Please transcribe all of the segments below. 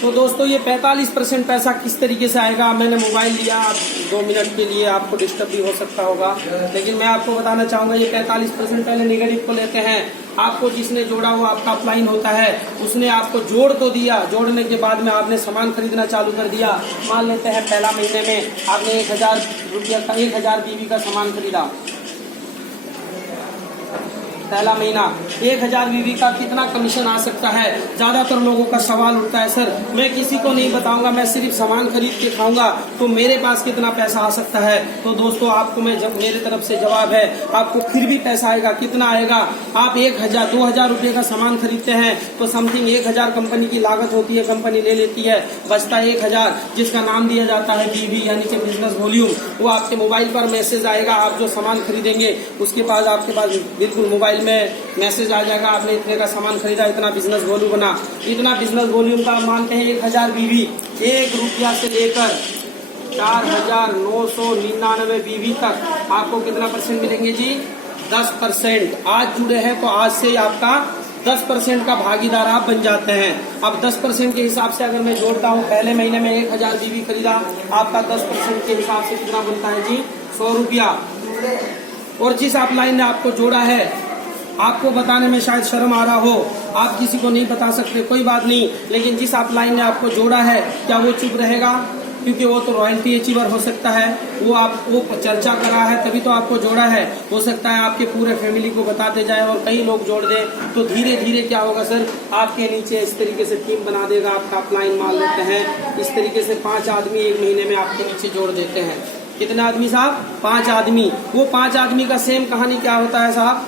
तो दोस्तों ये 45% पैसा किस तरीके से आएगा, मैंने मोबाइल लिया 2 मिनट के लिए, आपको डिस्टर्ब भी हो सकता होगा, लेकिन मैं आपको बताना चाहूंगा ये 45% पहले नेगेटिव को लेते हैं। आपको जिसने जोड़ा वो आपका अपलाइन होता है, उसने आपको जोड़ तो दिया, जोड़ने के बाद में आपने सामान खरीदना चालू कर दिया। मान लेते हैं पहला महीने में आपने 1000 रुपया का 1000 बीबी का सामान खरीदा। पहला महीना 1000 बीबी का कितना कमीशन आ सकता है? ज्यादातर लोगों का सवाल उठता है, सर मैं किसी को नहीं बताऊंगा, मैं सिर्फ सामान खरीद के खाऊंगा तो मेरे पास कितना पैसा आ सकता है? तो दोस्तों आपको मैं जब मेरे तरफ से जवाब है, आपको फिर भी पैसा आएगा। कितना आएगा? आप 1000 2000 रुपये का सामान खरीदते हैं तो समथिंग 1000 कंपनी की लागत होती है, कंपनी ले लेती है, बचता 1000 जिसका नाम दिया जाता है बीवी यानी कि बिजनेस वॉल्यूम। वो आपके मोबाइल पर मैसेज आएगा, आप जो सामान खरीदेंगे उसके बाद आपके पास बिल्कुल मोबाइल में मैसेज आ जाएगा, आपने इतने का सामान खरीदा, इतना बिजनेस वॉल्यूम बना। इतना बिजनेस वॉल्यूम का मानते हैं 1000 बीवी, 1 रुपया से लेकर 4999 बीवी तक आपको कितना परसेंट मिलेंगे जी? 10%। आज जुड़े हैं तो आज से आपका 10% का भागीदार आप बन जाते हैं। अब 10% के हिसाब से अगर मैं जोड़ता हूँ, पहले महीने में 1000 बीवी खरीदा, आपका 10% के हिसाब से कितना बनता है जी? 100 रुपया। और जिस अपलाइन ने आपको जोड़ा है, आपको बताने में शायद शर्म आ रहा हो, आप किसी को नहीं बता सकते, कोई बात नहीं, लेकिन जिस अपलाइन ने आपको जोड़ा है क्या वो चुप रहेगा? क्योंकि वो तो रॉयल्टी अचीवर हो सकता है, वो चर्चा कर रहा है तभी तो आपको जोड़ा है। हो सकता है आपके पूरे फैमिली को बताते जाए और कई लोग जोड़ दें, तो धीरे धीरे क्या होगा सर, आपके नीचे इस तरीके से टीम बना देगा आपका अपलाइन। मान लेते हैं इस तरीके से 5 आदमी 1 महीने में आपके नीचे जोड़ देते हैं। कितने आदमी साहब? 5 आदमी। वो 5 आदमी का सेम कहानी क्या होता है साहब,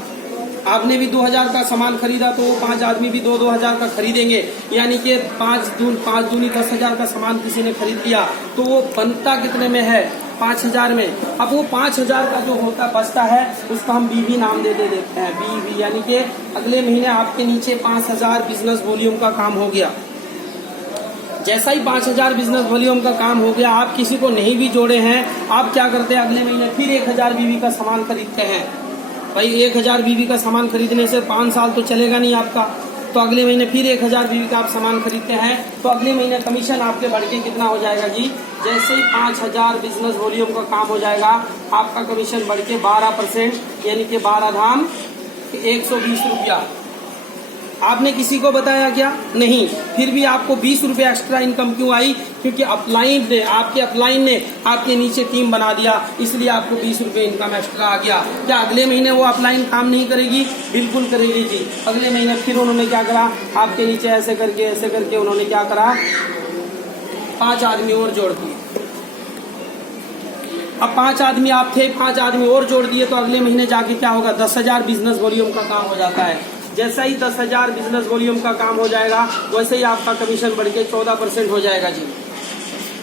आपने भी 2000 का सामान खरीदा तो वो 5 आदमी भी 2000 का खरीदेंगे, यानी कि 5 दूनी 10,000 का सामान किसी ने खरीद लिया तो वो बनता कितने में है? 5000 में। अब वो 5000 का जो होता बचता है उसका हम बीवी नाम दे देते हैं, बीवी, यानी कि अगले महीने आपके नीचे 5000 बिजनेस वॉल्यूम का काम हो गया। जैसा ही 5000 बिजनेस वॉल्यूम का काम हो गया, आप किसी को नहीं भी जोड़े हैं, आप क्या करते हैं, अगले महीने फिर 1000 बीवी का सामान खरीदते हैं। भाई 1000 बीवी का सामान खरीदने से 5 साल तो चलेगा नहीं आपका, तो अगले महीने फिर 1000 बीवी का आप सामान खरीदते हैं तो अगले महीने कमीशन आपके बढ़ के कितना हो जाएगा जी? जैसे ही 5000 बिजनेस वॉल्यूम का काम हो जाएगा, आपका कमीशन बढ़ के 12%, यानी कि 12 धाम 120 रुपया। आपने किसी को बताया क्या? नहीं। फिर भी आपको 20 रुपए एक्स्ट्रा इनकम क्यों आई? क्योंकि अपलाइन ने, आपके अपलाइन ने आपके नीचे टीम बना दिया, इसलिए आपको 20 रुपए इनकम एक्स्ट्रा आ गया। क्या अगले महीने वो अपलाइन काम नहीं करेगी? बिल्कुल करेगी जी। अगले महीने फिर उन्होंने क्या करा, आपके नीचे ऐसे करके उन्होंने क्या करा, 5 आदमी और जोड़ दिए। अब 5 आदमी आप थे, 5 आदमी और जोड़ दिए तो अगले महीने जाके क्या होगा, 10,000 बिजनेस वॉल्यूम का काम हो जाता है। जैसा ही 10,000 बिजनेस वॉल्यूम का काम हो जाएगा वैसे ही आपका कमीशन बढ़ के 14% हो जाएगा जी।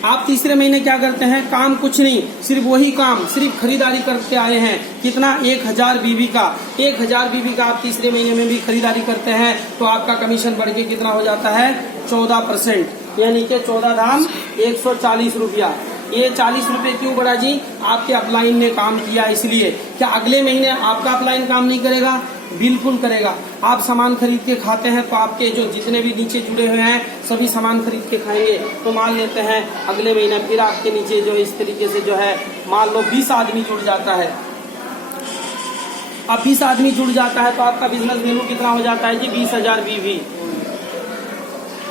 आप तीसरे महीने क्या करते हैं? काम कुछ नहीं, सिर्फ वही काम, सिर्फ खरीदारी करते आए हैं। कितना? 1000 बीवी का। 1000 बीवी का आप तीसरे महीने में भी खरीदारी करते हैं तो आपका कमीशन बढ़ के कितना हो जाता है? 14%, यानी कि 14 धाम 140 रुपया। ये 40 रुपए क्यों बढ़ा जी? आपके अपलाइन ने काम किया इसलिए। क्या अगले महीने आपका अपलाइन काम नहीं करेगा? बिल्कुल करेगा। आप सामान खरीद के खाते हैं तो आपके जो जितने भी नीचे जुड़े हुए हैं सभी सामान खरीद के खाएंगे। तो मान लेते हैं अगले महीने फिर आपके नीचे जो इस तरीके से जो है, मान लो 20 आदमी जुड़ जाता है। अब 20 आदमी जुड़ जाता है तो आपका बिजनेस वैल्यू कितना हो जाता है जी? 20,000 बीवी।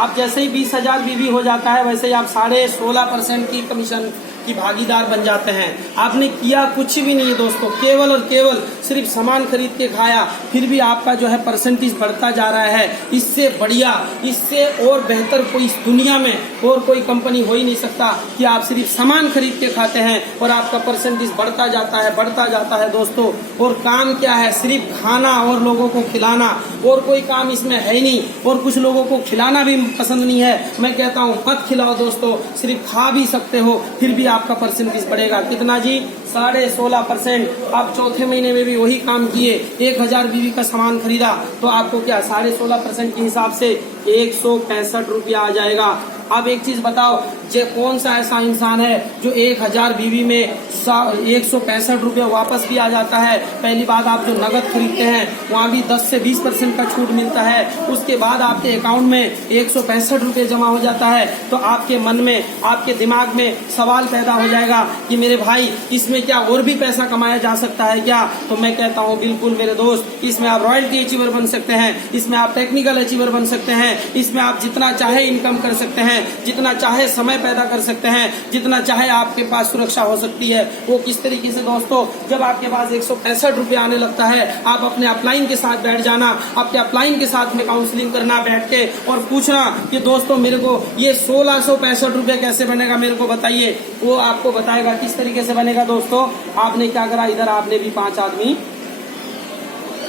अब जैसे ही 20,000 बीवी हो जाता है वैसे ही आप 16.5% की कमीशन की भागीदार बन जाते हैं। आपने किया कुछ भी नहीं है दोस्तों, केवल और केवल सिर्फ सामान खरीद के खाया, फिर भी आपका जो है परसेंटेज बढ़ता जा रहा है। इससे बढ़िया, इससे और बेहतर कोई इस दुनिया में और कोई कंपनी हो ही नहीं सकता कि आप सिर्फ सामान खरीद के खाते हैं और आपका परसेंटेज बढ़ता जाता है दोस्तों। और काम क्या है? सिर्फ खाना और लोगों को खिलाना, और कोई काम इसमें है ही नहीं। और कुछ लोगों को खिलाना भी पसंद नहीं है, मैं कहता हूँ मत खिलाओ दोस्तों, सिर्फ खा भी सकते हो, फिर भी आपका परसेंटेज बढ़ेगा। कितना जी? 16.5%। आप चौथे महीने में भी वही काम किए, 1000 बीवी का सामान खरीदा तो आपको क्या 16.5% के हिसाब से 165 रुपया आ जाएगा। अब एक चीज बताओ, जे कौन सा ऐसा इंसान है जो 1000 बीवी में 165 रुपया वापस भी आ जाता है। पहली बात, आप जो नगद खरीदते हैं वहाँ भी 10 से 20% का छूट मिलता है। उसके बाद आपके अकाउंट में 165 रुपये जमा हो जाता है तो आपके मन में, आपके दिमाग में सवाल पैदा हो जाएगा कि मेरे भाई इसमें क्या और भी पैसा कमाया जा सकता है क्या? तो मैं कहता हूँ बिल्कुल मेरे दोस्त, इसमें आप रॉयल्टी अचीवर बन सकते हैं, इसमें आप टेक्निकल अचीवर बन सकते हैं, इसमें आप जितना चाहे इनकम कर सकते हैं, जितना चाहे समय पैदा कर सकते हैं, जितना चाहे आपके पास सुरक्षा हो सकती है। वो किस तरीके से दोस्तों, जब आपके पास 165 रुपये आने लगता है, आप अपने अपलाइन के साथ बैठ जाना, आपके अपलाइन के साथ में काउंसलिंग करना बैठ के और पूछना कि दोस्तों मेरे को ये 1665 रुपये कैसे बनेगा, मेरे को बताइए। वो आपको बताएगा किस तरीके से बनेगा। दोस्तों आपने क्या करा, इधर आपने भी 5 आदमी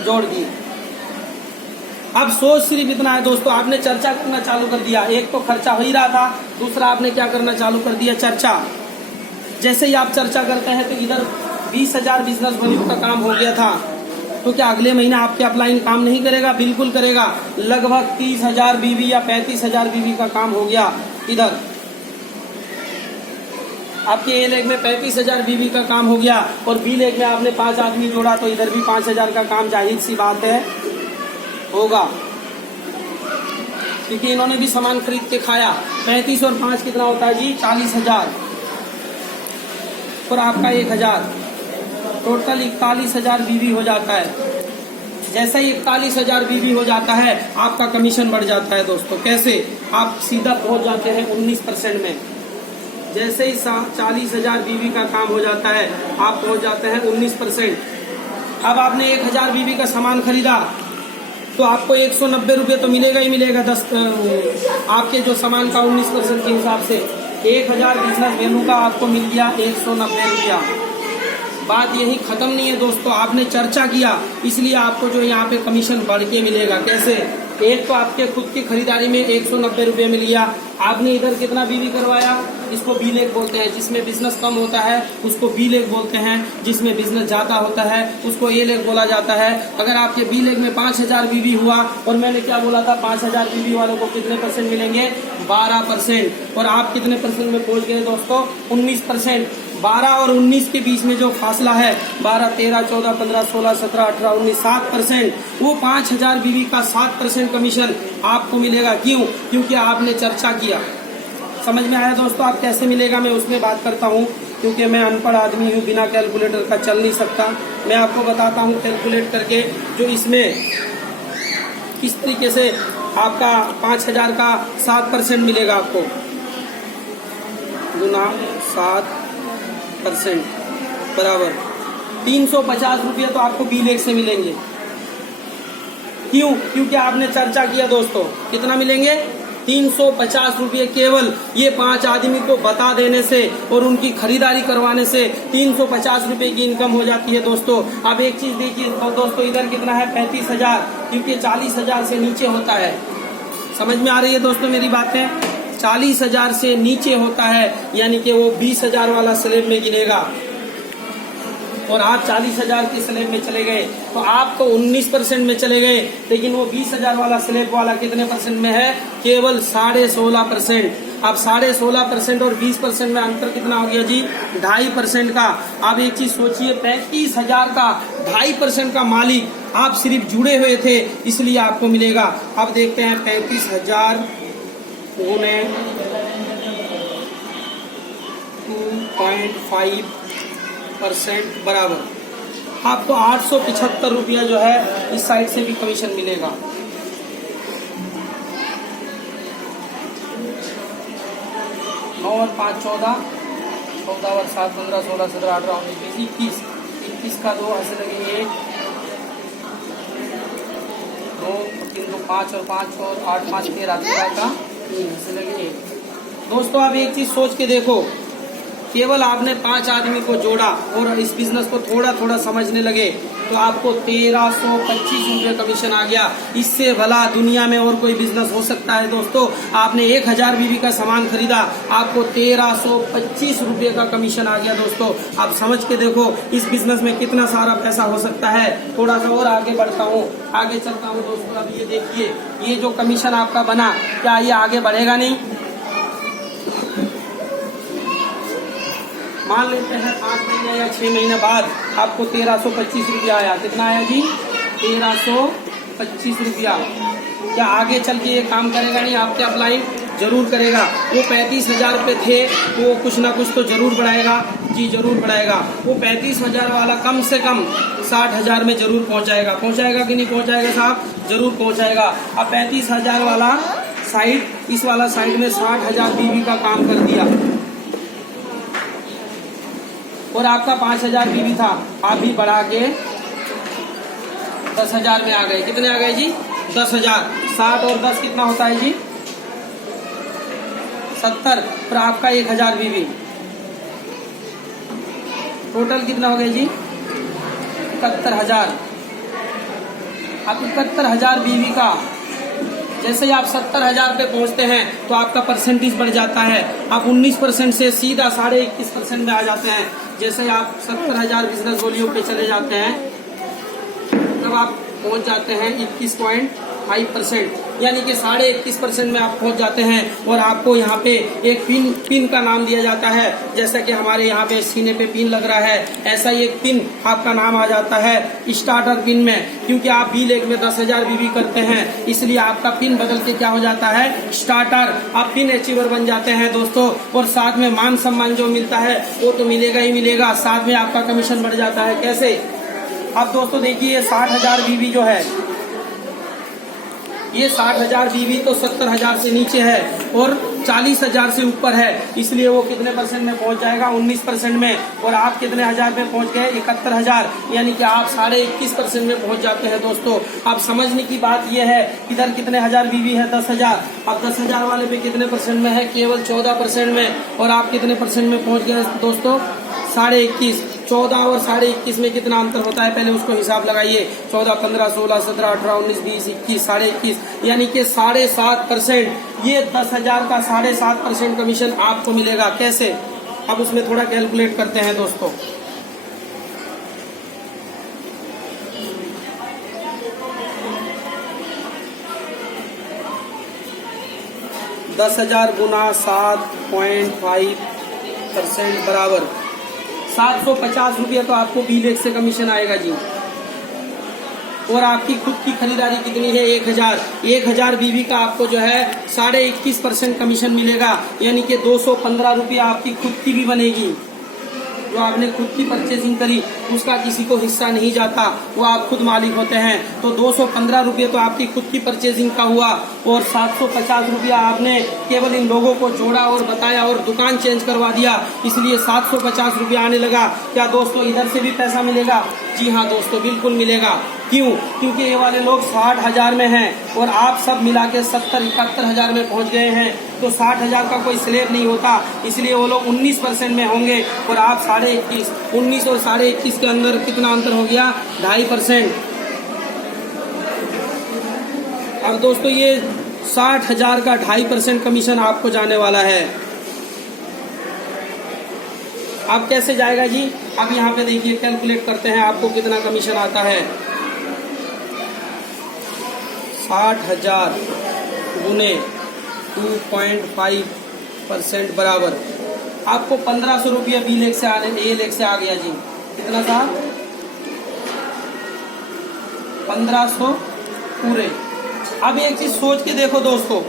जोड़ दिए। अब सोच सिर्फ इतना है दोस्तों, आपने चर्चा करना चालू कर दिया। एक तो खर्चा हो ही रहा था, दूसरा आपने क्या करना चालू कर दिया, चर्चा। जैसे ही आप चर्चा करते हैं तो इधर 20,000 बिजनेस वैल्यू का काम हो गया था, तो क्या अगले महीने आपके अपलाइन काम नहीं करेगा? बिल्कुल करेगा। लगभग 30,000 बीवी या 35,000 बीवी का काम हो गया। इधर आपके ए लेग में 35,000 बीवी का काम हो गया और बी लेग में आपने 5 आदमी जोड़ा तो इधर भी 5,000 का काम जाहिर सी बात है होगा, क्योंकि इन्होंने भी सामान खरीद के खाया। 35 और 5 कितना होता है जी? 40,000 और आपका 1,000, टोटल 41,000 बीवी हो जाता है। जैसे ही 41,000 बीवी हो जाता है आपका कमीशन बढ़ जाता है दोस्तों। कैसे? आप सीधा पहुंच जाते हैं 19% में। जैसे ही 40,000 बीवी का काम हो जाता है आप पहुंच जाते हैं 19%। अब आपने 1,000 बीवी का सामान खरीदा तो आपको 190 रुपये तो मिलेगा ही मिलेगा। आपके जो सामान का 19% के हिसाब से 1,000 बिजनेस वैल्यू का आपको मिल गया 190 रुपया। बात यही खत्म नहीं है दोस्तों, आपने चर्चा किया इसलिए आपको जो यहाँ पे कमीशन बढ़ के मिलेगा। कैसे? एक तो आपके खुद की खरीदारी में 190 रुपये मिल गया। आपने इधर कितना बीवी करवाया, इसको बी लेग बोलते हैं। जिसमें बिजनेस कम होता है उसको बी लेग बोलते हैं, जिसमें बिजनेस ज्यादा होता है उसको ए लेग बोला जाता है। अगर आपके बी लेग में 5,000 बीवी हुआ और मैंने क्या बोला था, 5,000 बीवी वालों को कितने परसेंट मिलेंगे? 12%। और आप कितने परसेंट में पहुंच गए दोस्तों? 19%। 12 और 19 के बीच में जो फासला है 12, 13, 14, 15, 16, 17, 18, 19, 7%, वो 5,000 बीवी का 7% कमीशन आपको मिलेगा। क्यों? क्योंकि आपने चर्चा किया। समझ में आया दोस्तों? आप कैसे मिलेगा मैं उसमें बात करता हूँ, क्योंकि मैं अनपढ़ आदमी हूँ, बिना कैलकुलेटर का चल नहीं सकता। मैं आपको बताता हूँ कैलकुलेट करके जो इसमें किस तरीके से आपका 5,000 का 7% मिलेगा आपको, गुना 7% बराबर 350 रुपये तो आपको बी लेग से मिलेंगे। क्यों? क्योंकि आपने चर्चा किया दोस्तों। कितना मिलेंगे? 350 रुपये केवल ये 5 आदमी को बता देने से और उनकी खरीदारी करवाने से 350 रुपये की इनकम हो जाती है दोस्तों। अब एक चीज देखिए दोस्तों, इधर कितना है? 35,000, क्योंकि 40,000 से नीचे होता है। समझ में आ रही है दोस्तों मेरी बातें? 40,000 से नीचे होता है, यानी कि वो 20,000 वाला स्लैब में गिनेगा और आप 40,000 के स्लैब में चले गए तो आप तो 19% में चले गए, लेकिन वो 20,000 वाला स्लैब वाला कितने परसेंट में है? केवल 16.5%। अब 16.5% और 20% में अंतर कितना हो गया जी? 2.5% का। अब एक चीज सोचिए, 35,000 का 2.5% का मालिक आप सिर्फ जुड़े हुए थे इसलिए आपको मिलेगा। अब देखते हैं 35,000 गुने 2.5% बराबर आपको 875 रुपया जो है इस साइड से भी कमीशन मिलेगा। और 5, 14, 14 और 7, 15, 16, 17, 18, 19, 20, 21 का 2 ऐसे लगेंगे 2, 3, 2, 5 और 5 और 8, 5, 13 का 3 ऐसे लगेंगे। दोस्तों आप एक चीज सोच के देखो, केवल आपने 5 आदमी को जोड़ा और इस बिजनेस को थोड़ा थोड़ा समझने लगे तो आपको 1325 रुपये कमीशन आ गया। इससे भला दुनिया में और कोई बिजनेस हो सकता है दोस्तों? आपने 1000 बीवी का सामान खरीदा, आपको 1325 रुपये का कमीशन आ गया दोस्तों। आप समझ के देखो इस बिजनेस में कितना सारा पैसा हो सकता है। थोड़ा सा और आगे बढ़ता हूँ, आगे चलता हूँ दोस्तों। अब ये देखिए, ये जो कमीशन आपका बना, क्या ये आगे बढ़ेगा नहीं? मान लेते हैं 8 महीने या 6 महीने बाद आपको 1325 रुपया आया। कितना आया जी? 1325 रुपया। क्या आगे चल के ये काम करेगा नहीं? आपके अपलाइन जरूर करेगा। वो 35,000 रुपये थे, वो कुछ ना कुछ तो जरूर बढ़ाएगा जी, जरूर बढ़ाएगा। वो 35,000 वाला कम से कम 60,000 में जरूर पहुंचाएगा। पहुंचाएगा कि नहीं पहुंचाएगा साहब? जरूर पहुंचाएगा। अब 35,000 वाला साइड, इस वाला साइड में 60,000 बीवी का काम कर दिया और आपका 5,000 बीवी था, आप भी बढ़ा के 10,000 में आ गए। कितने आ गए जी? 10,000। 60 और 10 कितना होता है जी? 70। पर आपका 1,000 बीवी, टोटल कितना हो गया जी? 71,000। अब 71,000 बीवी का जैसे ही आप 70,000 पे पहुंचते हैं तो आपका परसेंटेज बढ़ जाता है। आप 19% से सीधा 21.5% में आ जाते हैं। जैसे ही आप 70,000 बिजनेस वॉल्यूम पे चले जाते हैं तब आप पहुंच जाते हैं 21.5%, यानी कि 21.5% में आप पहुंच जाते हैं। और आपको यहाँ पे एक पिन का नाम दिया जाता है। जैसा कि हमारे यहाँ पे सीने पे पिन लग रहा है, ऐसा ही एक पिन आपका नाम आ जाता है स्टार्टर पिन में। क्योंकि आप बी लेग में 10,000 बीवी करते हैं, इसलिए आपका पिन बदल के क्या हो जाता है? स्टार्टर। आप पिन अचीवर बन जाते हैं दोस्तों। और साथ में मान सम्मान जो मिलता है वो तो मिलेगा ही मिलेगा, साथ में आपका कमीशन बढ़ जाता है। कैसे? अब दोस्तों देखिए, 60,000 बीवी जो है, ये 60,000 बीवी तो 70,000 से नीचे है और 40,000 से ऊपर है, इसलिए वो कितने परसेंट में पहुंच जाएगा? 19% में। और आप कितने हजार में पहुंच गए? 71,000, यानी कि आप 21.5% में पहुंच जाते हैं दोस्तों। आप समझने की बात यह है, इधर कितने हजार बीवी है? 10,000। अब 10,000 वाले पे कितने परसेंट में है? केवल 14% में। और आप कितने परसेंट में पहुंच गए दोस्तों? 21.5। 14 और 21.5 में कितना अंतर होता है? पहले उसको हिसाब लगाइए। 14, 15, 16, 17, 18, 19, 20, 21, 21.5, यानी कि 7.5%। ये 10,000 का 7.5% कमीशन आपको मिलेगा। कैसे? अब उसमें थोड़ा कैलकुलेट करते हैं दोस्तों। $10,000 गुना 7.5% बराबर 750 रुपया तो आपको बी लेग से कमीशन आएगा जी। और आपकी खुद की खरीदारी कितनी है? 1,000। 1,000 बीवी का आपको जो है 21.5% कमीशन मिलेगा, यानी कि 215 रुपया आपकी खुद की भी बनेगी। जो आपने खुद की परचेसिंग करी उसका किसी को हिस्सा नहीं जाता, वो आप खुद मालिक होते हैं। तो 215 रुपये तो आपकी खुद की परचेसिंग का हुआ और 750 रुपया आपने केवल इन लोगों को जोड़ा और बताया और दुकान चेंज करवा दिया, इसलिए 750 रुपया आने लगा। क्या दोस्तों इधर से भी पैसा मिलेगा? जी हाँ दोस्तों, बिल्कुल मिलेगा। क्यों? क्योंकि ये वाले लोग 60,000 में हैं और आप सब मिला के 70-71,000 में पहुंच गए हैं। तो 60,000 का कोई स्लेब नहीं होता, इसलिए वो लोग 19% में होंगे और आप 21.5। 19 और 21.5 के अंदर कितना अंतर हो गया? 2.5%। अब दोस्तों ये 60,000 का 2.5% कमीशन आपको जाने वाला है। अब कैसे जाएगा जी? अब यहाँ पे देखिए, कैलकुलेट करते हैं आपको कितना कमीशन आता है। 60,000 गुने 2.5% बराबर आपको 1,500 रुपया बी लेग से आने, ए लेग से आ गया जी। कितना था? 1,500 पूरे। अब एक चीज सोच के देखो दोस्तों,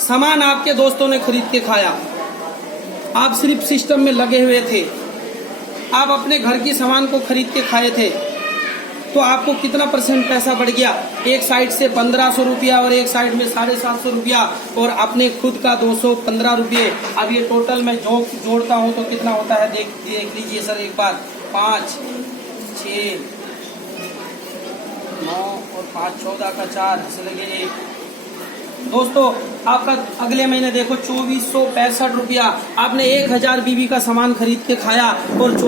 सामान आपके दोस्तों ने खरीद के खाया, आप सिर्फ सिस्टम में लगे हुए थे, आप अपने घर की सामान को खरीद के खाए थे, तो आपको कितना % पैसा बढ़ गया? एक साइड से 1,500 रुपया और एक साइड में 750 रुपया और अपने खुद का 215 रुपये। अब ये टोटल में जोड़ता हूँ तो कितना होता है? देख लीजिए सर एक बार। 5, 6, 9 और 5, 14 का 4 से लगे 1, दोस्तों आपका अगले महीने देखो 2465 रुपया, आपने 1000 बीबी का सामान खरीद के खाया और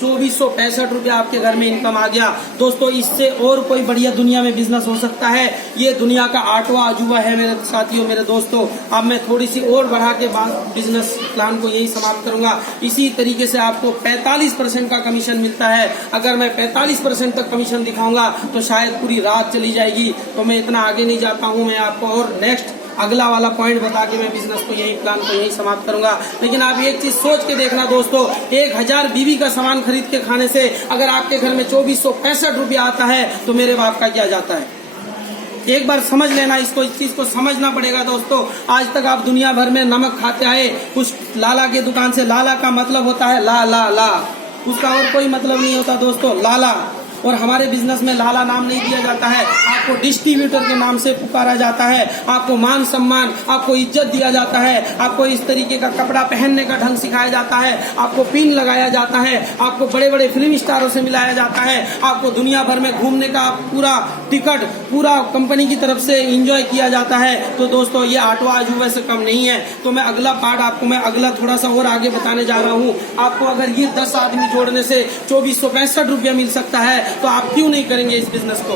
2465 रुपया आपके घर में इनकम आ गया। दोस्तों इससे और कोई बढ़िया दुनिया में बिजनेस हो सकता है? ये दुनिया का 8वां अजूबा है मेरे साथियों, मेरे दोस्तों। अब मैं थोड़ी सी और बढ़ा के बिजनेस प्लान को यही समाप्त करूंगा। इसी तरीके से आपको 45% का कमीशन मिलता है। अगर मैं 45% तक कमीशन दिखाऊंगा तो शायद पूरी रात चली जाएगी, तो मैं इतना आगे नहीं जाता हूँ। मैं आपको और नेक्स्ट अगला वाला पॉइंट बता के मैं बिजनेस को यही प्लान को यही समाप्त करूंगा। लेकिन आप एक चीज सोच के देखना दोस्तों, 1000 बीबी का सामान खरीद के खाने से अगर आपके घर में 2465 रुपया आता है तो मेरे बाप का क्या जाता है? एक बार समझ लेना इसको, इस चीज को समझना पड़ेगा दोस्तों। आज तक आप दुनिया भर में नमक खाते आए, उस लाला के दुकान से, लाला का मतलब होता है ला ला ला, उसका और कोई मतलब नहीं होता दोस्तों, लाला। और हमारे बिजनेस में लाला नाम नहीं दिया जाता है, आपको डिस्ट्रीब्यूटर के नाम से पुकारा जाता है, आपको मान सम्मान, आपको इज्जत दिया जाता है, आपको इस तरीके का कपड़ा पहनने का ढंग सिखाया जाता है, आपको पिन लगाया जाता है, आपको बड़े बड़े फिल्म स्टारों से मिलाया जाता है, आपको दुनिया भर में घूमने का पूरा टिकट पूरा कंपनी की तरफ से एंजॉय किया जाता है। तो दोस्तों ये 8वां अजूबे से कम नहीं है। तो मैं अगला पार्ट आपको मैं अगला थोड़ा सा और आगे बताने जा रहा हूँ। आपको अगर ये 10 आदमी जोड़ने से 2465 रुपया मिल सकता है तो आप क्यों नहीं करेंगे इस बिजनेस को?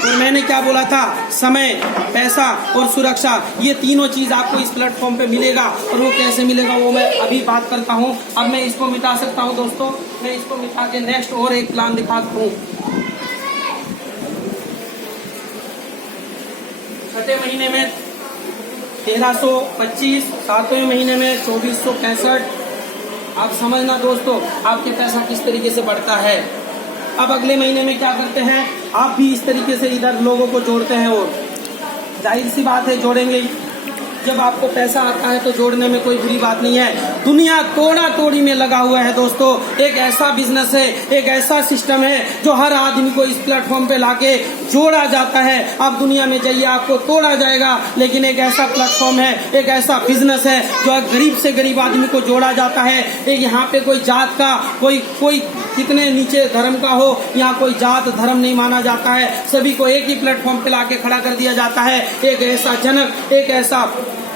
और मैंने क्या बोला था, समय, पैसा और सुरक्षा, ये तीनों चीज आपको इस प्लेटफॉर्म पे मिलेगा। और वो कैसे मिलेगा वो मैं अभी बात करता हूँ। अब मैं इसको मिटा सकता हूँ दोस्तों, मैं इसको मिटा के नेक्स्ट और एक प्लान दिखाता हूँ। 6ठे महीने में 1325, 7वें महीने में 2465। आप समझना दोस्तों आपके पैसा किस तरीके से बढ़ता है। अब अगले महीने में क्या करते हैं, आप भी इस तरीके से इधर लोगों को जोड़ते हैं। और जाहिर सी बात है जोड़ेंगे, जब आपको पैसा आता है तो जोड़ने में कोई बुरी बात नहीं है। दुनिया तोड़ा तोड़ी में लगा हुआ है दोस्तों। एक ऐसा बिजनेस है, एक ऐसा सिस्टम है जो हर आदमी को इस प्लेटफॉर्म पे लाके जोड़ा जाता है। आप दुनिया में जाइए आपको तोड़ा जाएगा, लेकिन एक ऐसा प्लेटफॉर्म है, एक ऐसा बिजनेस है जो गरीब से गरीब आदमी को जोड़ा जाता है। एक यहाँ पे कोई जात का, कोई कितने नीचे धर्म का हो, यहाँ कोई जात धर्म नहीं माना जाता है। सभी को एक ही प्लेटफॉर्म पे लाके खड़ा कर दिया जाता है। एक ऐसा जनक, एक ऐसा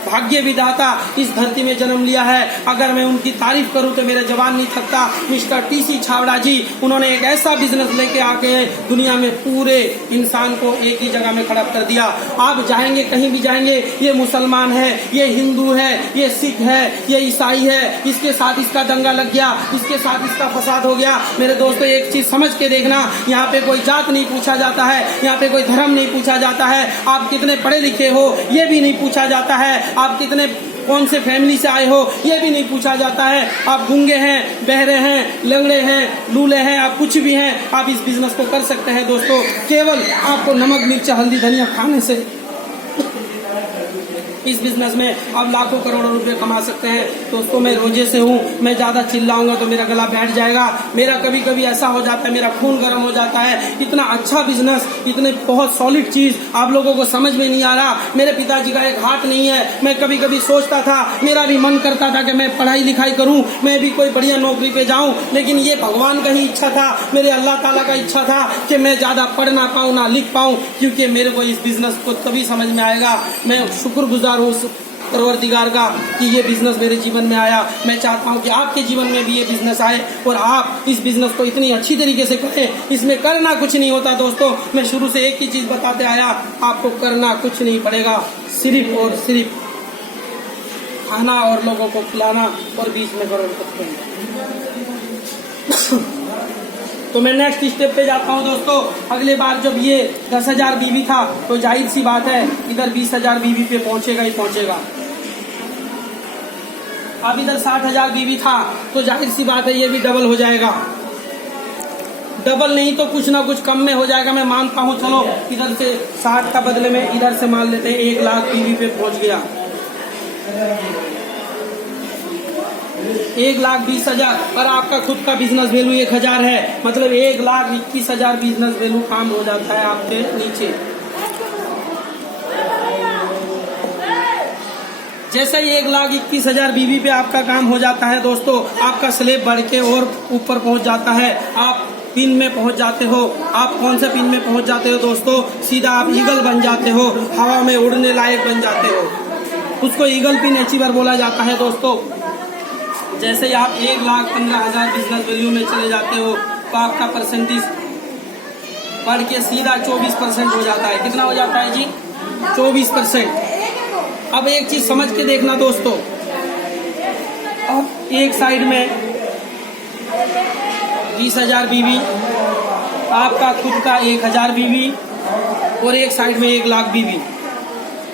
भाग्य विधाता इस धरती में जन्म लिया है। अगर मैं उनकी तारीफ करूं तो मेरा जवान नहीं थकता। मिस्टर टीसी छावड़ा जी, उन्होंने एक ऐसा बिजनेस लेके आके दुनिया में पूरे इंसान को एक ही जगह में खड़ा कर दिया। आप जाएंगे कहीं भी जाएंगे, ये मुसलमान है, ये हिंदू है, ये सिख है, ये ईसाई है, इसके साथ इसका दंगा लग गया, इसके साथ इसका फसाद हो गया। मेरे दोस्तों एक चीज समझ के देखना, यहाँ पे कोई जात नहीं पूछा जाता है, यहाँ पे कोई धर्म नहीं पूछा जाता है, आप कितने पढ़े लिखे हो ये भी नहीं पूछा जाता है, आप कितने कौन से फैमिली से आए हो ये भी नहीं पूछा जाता है, आप गूंगे हैं, बहरे हैं, लंगड़े हैं, लूले हैं, आप कुछ भी हैं, आप इस बिजनेस को कर सकते हैं दोस्तों। केवल आपको नमक मिर्च हल्दी धनिया खाने से इस बिजनेस में आप लाखों करोड़ों रुपए कमा सकते हैं। दोस्तों मैं रोजे से हूँ, मैं ज्यादा चिल्लाऊंगा तो मेरा गला बैठ जाएगा। मेरा कभी कभी ऐसा हो जाता है, मेरा खून गर्म हो जाता है। इतना अच्छा बिजनेस, इतने बहुत सॉलिड चीज आप लोगों को समझ में नहीं आ रहा। मेरे पिताजी का एक हाथ नहीं है। मैं कभी कभी सोचता था, मेरा भी मन करता था कि मैं पढ़ाई लिखाई करूं, मैं भी कोई बढ़िया नौकरी पे जाऊं, लेकिन ये भगवान का ही इच्छा था, मेरे अल्लाह ताला का इच्छा था कि मैं ज्यादा पढ़ ना पाऊं ना लिख पाऊं, क्योंकि मेरे को इस बिजनेस को तभी समझ में आएगा। मैं शुक्रगुजार हूँ परवरदिगार का कि ये बिजनेस मेरे जीवन में आया। मैं चाहता हूँ कि आपके जीवन में भी ये बिजनेस आए और आप इस बिजनेस को इतनी अच्छी तरीके से करें। इसमें करना कुछ नहीं होता दोस्तों, मैं शुरू से एक ही चीज बताते आया, आपको करना कुछ नहीं पड़ेगा, सिर्फ और सिर्फ खाना और लोगों को खिलाना और बीच में करोड़पति बनना। तो मैं नेक्स्ट स्टेप पे जाता हूँ दोस्तों। अगले बार जब ये 10,000 बीबी था तो जाहिर सी बात है इधर 20,000 बीबी पे पहुंचेगा ही पहुंचेगा। अब इधर 60,000 बीबी था तो जाहिर सी बात है ये भी डबल हो जाएगा। डबल नहीं तो कुछ ना कुछ कम में हो जाएगा, मैं मानता हूँ। चलो इधर से 60 का बदले में इधर से मान लेते हैं 1 लाख बीबी पे पहुंच गया। 1,20,000 पर आपका खुद का बिजनेस वैल्यू 1,000 है, मतलब 1,21,000 बिजनेस वैल्यू काम हो जाता है आपके नीचे। जैसे ही 1,21,000 बीबी पे आपका काम हो जाता है दोस्तों, आपका स्लेब बढ़ के और ऊपर पहुंच जाता है। आप पिन में पहुंच जाते हो। आप कौन सा पिन में पहुंच जाते हो दोस्तों? सीधा आप ईगल बन जाते हो, हवा में उड़ने लायक बन जाते हो। उसको ईगल पिन अचीवर बोला जाता है दोस्तों। जैसे ही आप 1,15,000 बिजनेस वैल्यू में चले जाते हो तो आपका परसेंटेज बढ़ के सीधा 24% हो जाता है। कितना हो जाता है जी? 24%। अब एक चीज समझ के देखना दोस्तों, अब एक साइड में 20,000 बीवी, आपका खुद का 1,000 बीवी और एक साइड में 1,00,000 बीवी,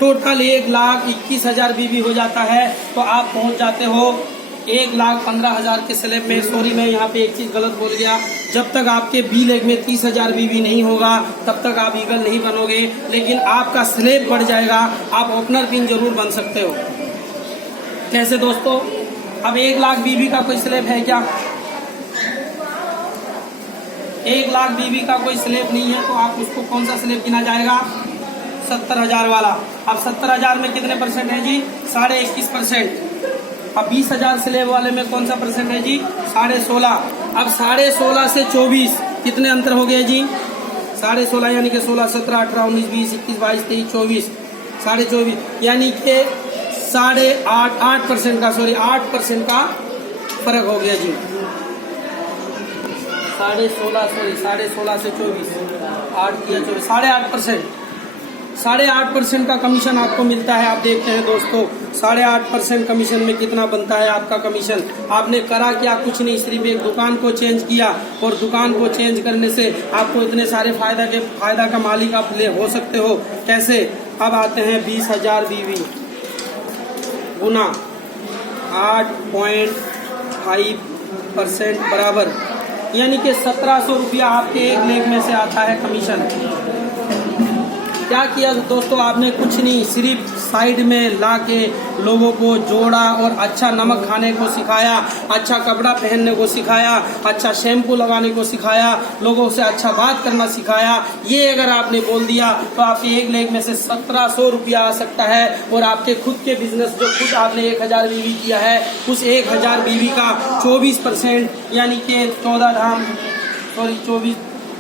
टोटल 1,21,000 बीवी हो जाता है। तो आप पहुंच जाते हो 1,15,000 के स्लैब में। सॉरी, मैं यहाँ पे एक चीज गलत बोल गया। जब तक आपके बी लेग में 30,000 बीवी नहीं होगा तब तक आप ईगल नहीं बनोगे, लेकिन आपका स्लैब बढ़ जाएगा, आप ओपनर पिन जरूर बन सकते हो। कैसे दोस्तों? अब 1,00,000 बीवी का कोई स्लैब है क्या? 1,00,000 बीवी का कोई स्लैब नहीं है, तो आप उसको कौन सा स्लैब गिना जाएगा? 70,000 वाला। अब 70,000 में कितने परसेंट है जी? 21.5%। अब 20,000 स्लैब वाले में कौन सा परसेंट है जी? 16.5। अब 16.5 से 24 कितने अंतर हो गए जी? 16.5 यानी कि 16, 17, 18, 19, 20, 21, 22, 23, 24, 24.5 यानी कि 8% का 8% का फर्क हो गया जी। 16.5 से 24, 8 किया 24, 8.5%। 8.5% का कमीशन आपको मिलता है। आप देखते हैं दोस्तों, 8.5% कमीशन में कितना बनता है आपका कमीशन। आपने करा क्या? कुछ नहीं, सिर्फ एक दुकान को चेंज किया और दुकान को चेंज करने से आपको इतने सारे फायदा का मालिक आप हो सकते हो। कैसे? अब आते हैं 20,000 बीवी गुना 8.5% बराबर, यानी कि 1,700 रुपया आपके एक लेग में से आता है कमीशन। क्या किया दोस्तों आपने? कुछ नहीं, सिर्फ साइड में लाके लोगों को जोड़ा और अच्छा नमक खाने को सिखाया, अच्छा कपड़ा पहनने को सिखाया, अच्छा शैम्पू लगाने को सिखाया, लोगों से अच्छा बात करना सिखाया। ये अगर आपने बोल दिया तो आपके एक लेग में से 1,700 रुपया आ सकता है। और आपके खुद के बिजनेस जो खुद आपने 1,000 बीवी किया है, उस 1,000 बीवी का 24% यानी कि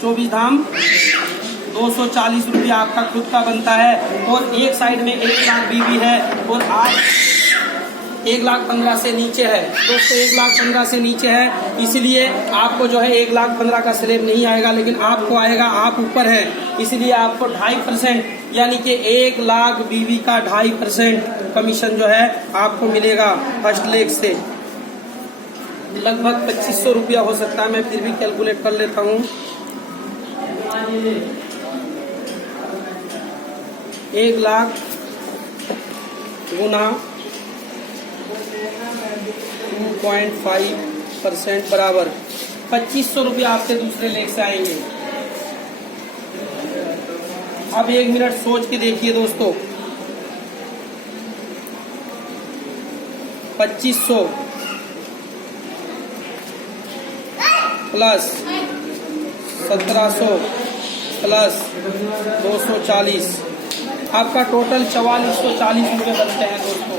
24 धाम 240 रुपया आपका खुद का बनता है। और एक साइड में 1,00,000 बीवी है और आप 1,15,000 से नीचे है दोस्तों, 1,15,000 से नीचे है, इसलिए आपको जो है 1,15,000 का स्लैब नहीं आएगा, लेकिन आपको आएगा, आप ऊपर है, इसलिए आपको 2.5% यानी कि 1,00,000 बीवी का 2.5% कमीशन जो है आपको मिलेगा फर्स्ट लेग से। लगभग 2,500 रुपया हो सकता है, मैं फिर भी कैलकुलेट कर लेता हूँ। 1,00,000 गुना 2.5% बराबर 2,500 रुपया आपके दूसरे लेग से आएंगे। अब 1 मिनट सोच के देखिए दोस्तों, 2,500 प्लस 1,700 प्लस 240, आपका टोटल 4,440 रुपये बनते हैं दोस्तों।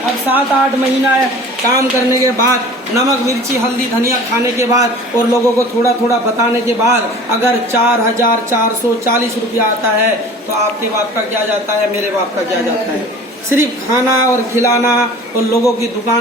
अब 7-8 महीना काम करने के बाद, नमक मिर्ची हल्दी धनिया खाने के बाद और लोगों को थोड़ा थोड़ा बताने के बाद अगर 4,440 रुपया आता है तो आपके बाप का क्या जाता है, मेरे बाप का क्या जाता है? सिर्फ खाना और खिलाना और लोगों की दुकान